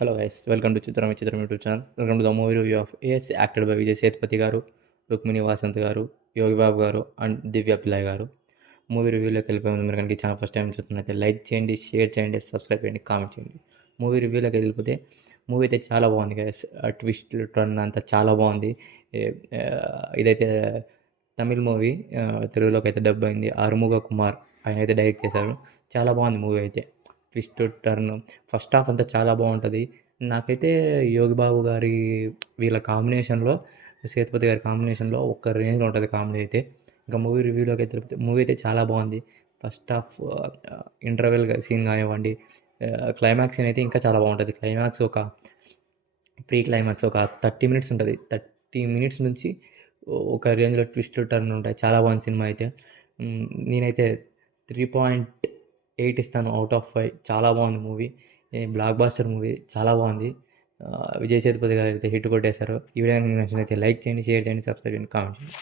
Hello guys, welcome to Chitram Vichitram YouTube channel. Welcome to the movie review of ace acted by Vijay Sethupathi garu, Rukmini Vasanth గారు, యోగి బాబు గారు and దివ్య పిల్లయ్ గారు. Movie రివ్యూలోకి వెళ్ళిపోయే ముందు మీరు కనుక ఛానల్ ఫస్ట్ టైం చూస్తున్నట్లయితే లైక్ చేయండి, షేర్ చేయండి, సబ్స్క్రైబ్ చేయండి, కామెంట్ చేయండి. మూవీ రివ్యూలోకి వెళ్ళిపోతే మూవీ అయితే చాలా బాగుంది గైస్. ట్విస్ట్ టర్న్ అంతా చాలా బాగుంది. ఇదైతే తమిళ్ మూవీ, తెలుగులోకి అయితే డబ్ అయింది. ఆరుముగ కుమార్ ఆయన అయితే డైరెక్ట్ చేశారు. చాలా బాగుంది మూవీ అయితే. ట్విస్ట్ టర్న్ ఫస్ట్ హాఫ్ అంతా చాలా బాగుంటుంది. నాకైతే యోగి బాబు గారి వీళ్ళ కాంబినేషన్లో, సేతుపతి గారి కాంబినేషన్లో ఒక రేంజ్లో ఉంటుంది కామెడీ అయితే. ఇంకా మూవీ రివ్యూలోకి అయితే మూవీ అయితే చాలా బాగుంది. ఫస్ట్ హాఫ్ ఇంటర్వెల్ సీన్ కానివ్వండి, క్లైమాక్స్ సీన్ అయితే ఇంకా చాలా బాగుంటుంది. క్లైమాక్స్ ఒక ప్రీ క్లైమాక్స్ ఒక 30 మినిట్స్ ఉంటుంది. 30 మినిట్స్ నుంచి ఒక రేంజ్లో ట్విస్ట్ టర్న్ ఉంటాయి. చాలా బాగుంది సినిమా అయితే. నేనైతే 3.8 ఇస్తాను అవుట్ ఆఫ్ 5. చాలా బాగుంది మూవీ. బ్లాక్ బాస్టర్ మూవీ చాలా బాగుంది. విజయ్ సేతుపతి గారు అయితే హిట్ కొట్టేశారు. ఈ వీడియో మీకు నచ్చినైతే లైక్ చేయండి, షేర్ చేయండి, సబ్స్క్రైబ్ చేయండి, కామెంట్ చేయండి.